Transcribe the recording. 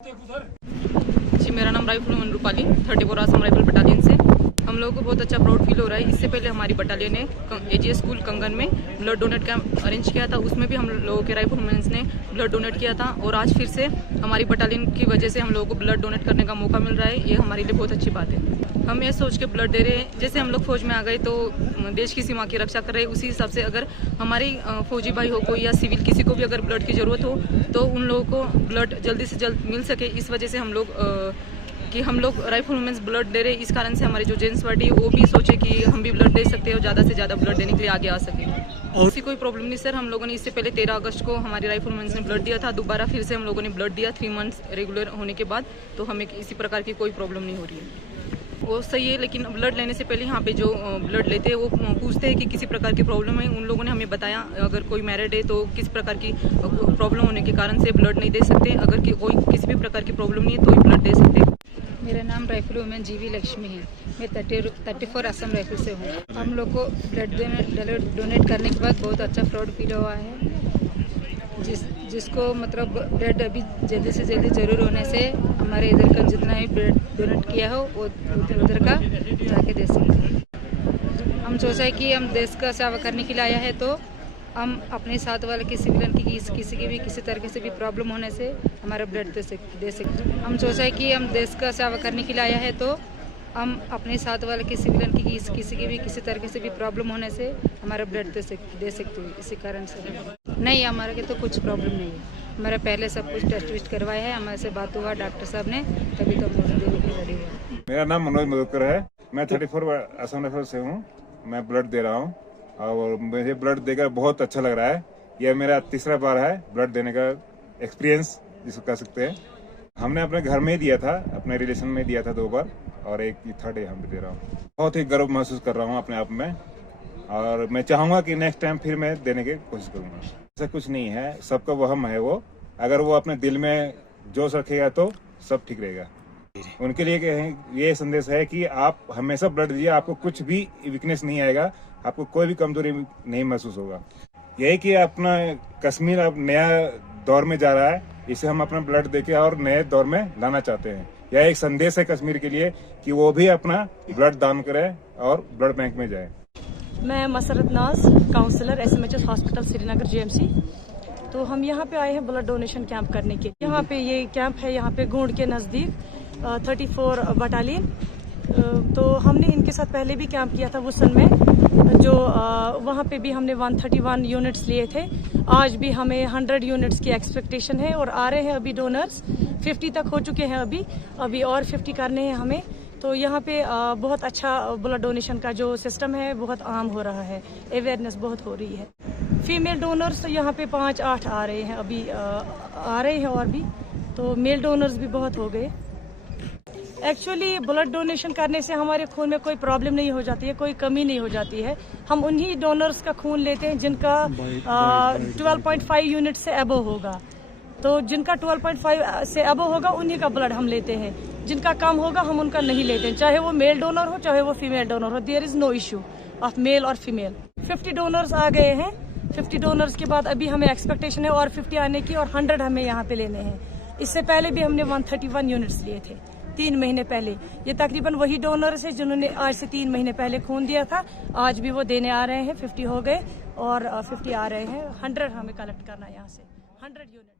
जी, मेरा नाम राइफल उमन रूपाली 34 असम राइफल बटालियन से। हम लोगों को बहुत अच्छा प्राउड फील हो रहा है। इससे पहले हमारी बटालियन ने AGS स्कूल कंगन में ब्लड डोनेट कैंप अरेंज किया था, उसमें भी हम लोगों के राइफल वुमेन्स ने ब्लड डोनेट किया था और आज फिर से हमारी बटालियन की वजह से हम लोगों को ब्लड डोनेट करने का मौका मिल रहा है। ये हमारे लिए बहुत अच्छी बात है। हम ये सोच के ब्लड दे रहे हैं, जैसे हम लोग फौज में आ गए तो देश की सीमा की रक्षा कर रहे हैं, उसी हिसाब से अगर हमारी फौजी भाई हो कोई या सिविल किसी को भी अगर ब्लड की ज़रूरत हो तो उन लोगों को ब्लड जल्दी से जल्द मिल सके। इस वजह से हम लोग राइफल वुमेन्स ब्लड दे रहे हैं। इस कारण से हमारे जो जेंट्स पार्टी है वो भी सोचे कि हम भी ब्लड दे सकते हैं और ज़्यादा से ज़्यादा ब्लड देने के लिए आगे आ सके। और ऐसी कोई प्रॉब्लम नहीं सर। हम लोगों ने इससे पहले 13 अगस्त को हमारे राइफल वुमेन्स ने ब्लड दिया था, दोबारा फिर से हम लोगों ने ब्लड दिया 3 मंथ्स रेगुलर होने के बाद, तो हमें इसी प्रकार की कोई प्रॉब्लम नहीं हो रही है। वो सही है, लेकिन ब्लड लेने से पहले यहाँ पे जो ब्लड लेते हैं वो पूछते हैं कि किसी प्रकार की प्रॉब्लम है। उन लोगों ने हमें बताया अगर कोई मैरिड है तो किस प्रकार की प्रॉब्लम होने के कारण से ब्लड नहीं दे सकते, अगर कोई किसी भी प्रकार की प्रॉब्लम नहीं है तो ही ब्लड दे सकते हैं। मेरा नाम राइफल वुमेन जीवी लक्ष्मी है। मैं 34 असम राइफल से हूँ। हम लोग को ब्लड डोनेट करने के बाद बहुत अच्छा प्राउड फील हुआ है। जिसको मतलब ब्लड अभी जल्दी से जल्दी ज़रूर होने से हमारे इधर का जितना भी ब्लड डोनेट किया हो वो उधर का जाके दे सकते। हम सोचा है कि हम देश का सेवा करने के लिए आया है तो हम अपने साथ वाले की सिविलियन की किसी की भी किसी तरीके से भी प्रॉब्लम होने से हमारा ब्लड दे सकते। हम सोचा है कि हम देश का सेवा करने के लिए आया है तो हम अपने साथ वाले की सिविलियन की किसी की भी किसी तरीके से भी प्रॉब्लम होने से हमारा ब्लड दे सकते हैं। इसी कारण से नहीं, हमारे के तो कुछ प्रॉब्लम नहीं है। हमारा पहले सब कुछ टेस्ट वेस्ट करवाया है, हमारे से बात हुआ डॉक्टर साहब ने, तभी तो हम लोग देने के लिए रेडी हुआ। मेरा नाम मनोज मधुकर है। मैं 34 असम राइफल से हूँ। मैं ब्लड दे रहा हूँ और मुझे ब्लड देकर बहुत अच्छा लग रहा है। यह मेरा तीसरा बार है ब्लड देने का एक्सपीरियंस जिसको कह सकते हैं। हमने अपने घर में ही दिया था, अपने रिलेशन में दिया था 2 बार और एक थर्ड यहाँ पे दे रहा हूँ। बहुत ही गर्व महसूस कर रहा हूँ अपने आप में और मैं चाहूँगा कि नेक्स्ट टाइम फिर मैं देने की कोशिश करूँगा। ऐसा कुछ नहीं है, सबका वहम है वो। अगर वो अपने दिल में जोश रखेगा तो सब ठीक रहेगा। उनके लिए ये संदेश है कि आप हमेशा ब्लड दीजिए, आपको कुछ भी वीकनेस नहीं आएगा, आपको कोई भी कमजोरी नहीं महसूस होगा। यही कि अपना कश्मीर अब नया दौर में जा रहा है, इसे हम अपना ब्लड देके और नए दौर में लाना चाहते हैं। यह एक संदेश है कश्मीर के लिए कि वो भी अपना ब्लड दान करे और ब्लड बैंक में जाए। मैं Masrat Naaz, counsellor SMHS hospital Srinagar GMC। तो हम यहाँ पे आए हैं ब्लड डोनेशन कैंप करने के। यहाँ पे ये कैंप है यहाँ पे गोंड के नज़दीक 34 बटालियन। तो हमने इनके साथ पहले भी कैंप किया था वुसन में, जो वहाँ पे भी हमने 131 यूनिट्स लिए थे। आज भी हमें 100 यूनिट्स की एक्सपेक्टेशन है और आ रहे हैं अभी डोनर्स 50 तक हो चुके हैं। अभी और 50 करने हैं हमें। तो यहाँ पे बहुत अच्छा ब्लड डोनेशन का जो सिस्टम है बहुत आम हो रहा है, अवेयरनेस बहुत हो रही है। फीमेल डोनर्स यहाँ पे 5-8 आ रहे हैं, अभी आ रहे हैं और भी, तो मेल डोनर्स भी बहुत हो गए। एक्चुअली ब्लड डोनेशन करने से हमारे खून में कोई प्रॉब्लम नहीं हो जाती है, कोई कमी नहीं हो जाती है। हम उन्हीं डोनर्स का खून लेते हैं जिनका 12.5 यूनिट से अबव होगा। तो जिनका 12.5 से अबव होगा उन्हीं का ब्लड हम लेते हैं, जिनका कम होगा हम उनका नहीं लेते हैं, चाहे वो मेल डोनर हो चाहे वो फीमेल डोनर हो। There is no issue of male और फीमेल। 50 डोनर्स आ गए हैं। 50 डोनर्स के बाद अभी हमें एक्सपेक्टेशन है और 50 आने की, और 100 हमें यहाँ पे लेने हैं। इससे पहले भी हमने 131 यूनिट्स लिए थे 3 महीने पहले। ये तकरीबन वही डोनर्स है जिन्होंने आज से 3 महीने पहले खून दिया था। आज भी वो देने आ रहे हैं। 50 हो गए और 50 आ रहे हैं। 100 हमें कलेक्ट करना है यहाँ से, 100 यूनिट।